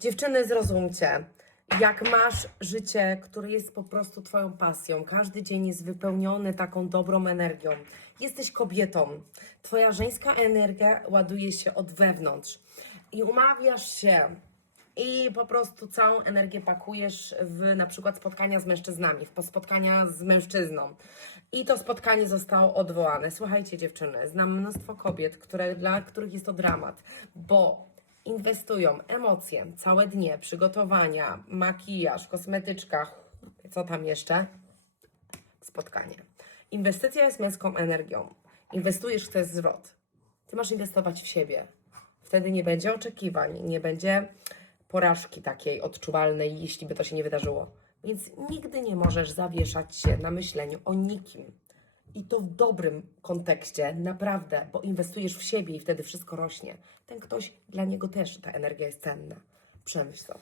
Dziewczyny, zrozumcie, jak masz życie, które jest po prostu Twoją pasją, każdy dzień jest wypełniony taką dobrą energią, jesteś kobietą, Twoja żeńska energia ładuje się od wewnątrz i umawiasz się i po prostu całą energię pakujesz w na przykład spotkania z mężczyznami, w spotkania z mężczyzną. I to spotkanie zostało odwołane. Słuchajcie, dziewczyny, znam mnóstwo kobiet, dla których jest to dramat, bo inwestują emocje, całe dnie, przygotowania, makijaż, kosmetyczka, co tam jeszcze? Spotkanie. Inwestycja jest męską energią. Inwestujesz, chcesz zwrot. Ty masz inwestować w siebie. Wtedy nie będzie oczekiwań, nie będzie porażki takiej odczuwalnej, jeśli by to się nie wydarzyło. Więc nigdy nie możesz zawieszać się na myśleniu o nikim. I to w dobrym kontekście, naprawdę, bo inwestujesz w siebie i wtedy wszystko rośnie. Ten ktoś, dla niego też ta energia jest cenna. Przemyśl to.